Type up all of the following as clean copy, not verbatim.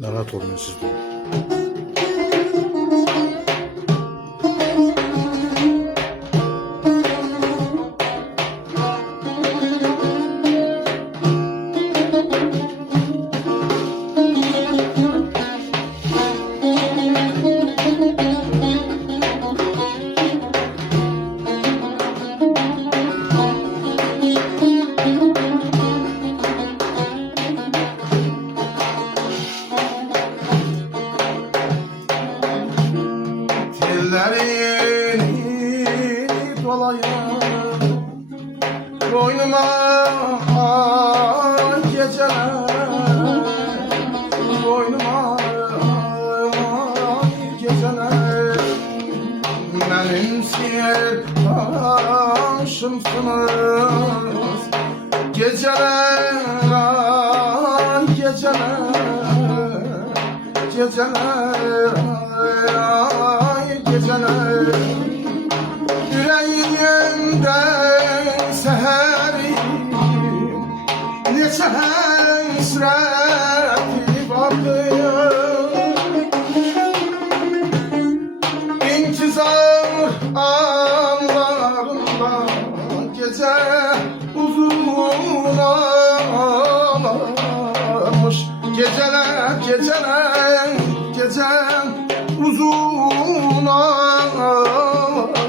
Narahat olmayın siz de. Tellerini dolayım boynuma geceler, boynuma geceler. Benim sirdaşımsınız geceler, ay geceler, geceler, ay geceler. Yüreğimde seherim neçe hesreti bakıyor. İntizar anlarında gece uzun ağlarmış. Geceler, geceler, gece uzun ağlarmış.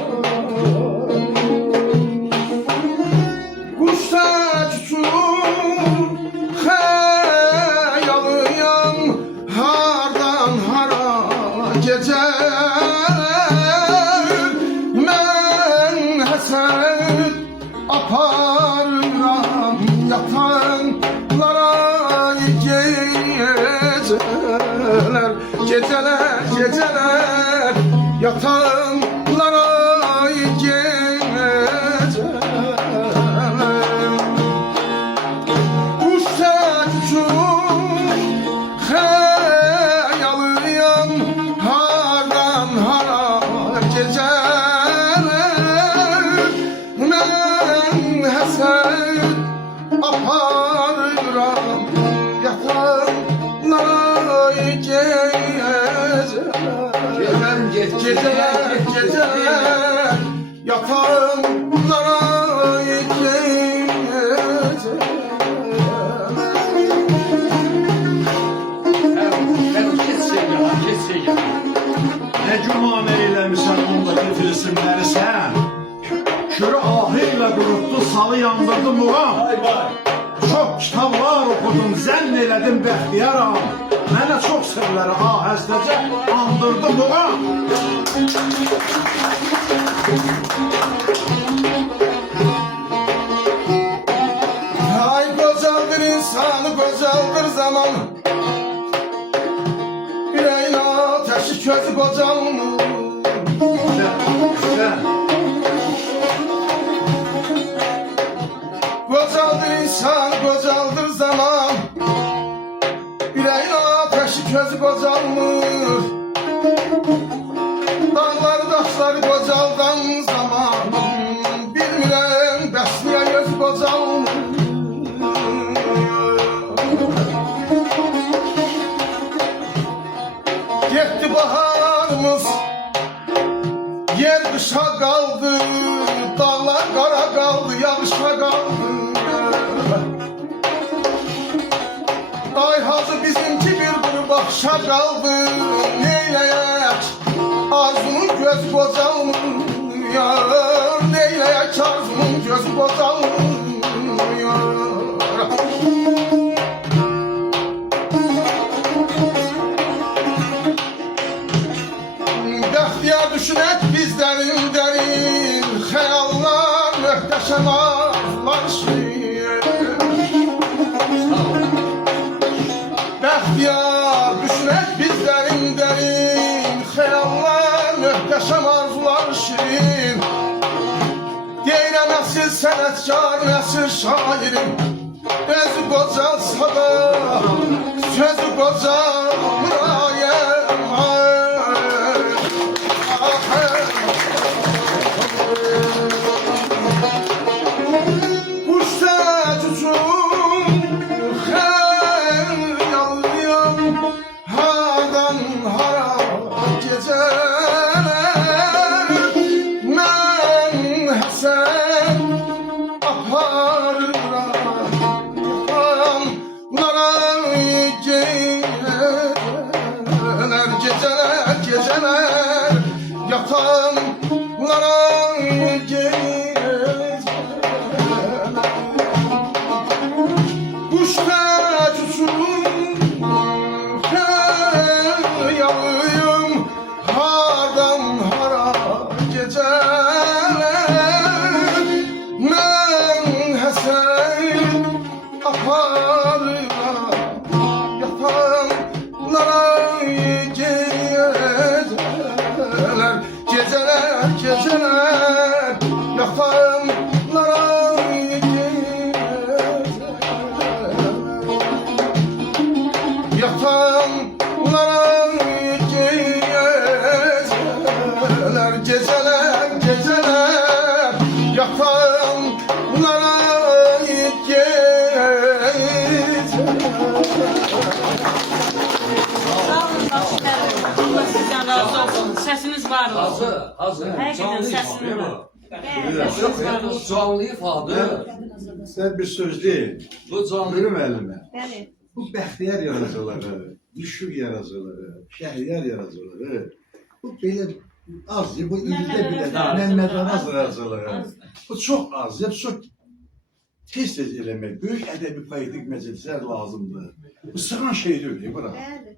Kuşlar uçur hayalıyam hardan hara geceler. Men həsəd aparıram yatanlara geceler, geceler, geceler, yatanlara geceler. Kuşlar uçur hayalıyam hardan hara geceler. Men həsəd aparıram yatanlara geceler. Geceler, geceler, yatanlara geceler. Ne güman eylemişsen ondaki tilsimleri sen. Kürü ahıyla kuruttu, salı yandırdı muğam. Çok kitablar okudum, zenn eyledim bəxtiyaram. Mənə çok sırları ahəstəcə andırdı muğam. Ay gocaldır insanı, gocaldır zaman. Yüreğin ateşi közü gocalmır. Sen, Gocaldır insan, gocaldır zaman. Yüreğin ateşi közü gocalmır. Dağları daşları gocaldan zaman. Bilmirəm bəs niyə göz gocalmır. Getdi baharımız, yer qışa qaldı, dağlar qara qaldı, yağışa qaldı. Ay hazır bizimki bir baxışa qaldı, neyləyək arzunun gözü qocalmıyor, neyləyək arzunun gözü qocalmıyor. Bəxtiyar düşünək biz dərin dərin xəyallar, möhtəşəm arzular şiir. Bəxtiyar düşünək biz dərin dərin xəyallar, möhtəşəm arzular şirin. Deyirəm əsl sənətkar, əsl şairim. Özü qocalsa da, sözü qocalmır ayəm. Kuşlar uçur hayalıyam hazır. Həqiqətən Canlı səsini ifadə var. bu. Bəli. Yox, mən o canlı ifadə. Sən bir söz deyil. Bu canlı Bölüm əlimə. Bəli. Bu bəxtiyar yaradıcıları, müşfiq yaradıcıları, şəhriyar yaradıcıları, bu belə az, bu ildə belə Məmmədhanaz yaradıcıları, bu çox az, çox tez-tez eləmək, böyük ədəbi poetik məclislər lazımdır. Bu sığan şey deyil, bura. Bəli.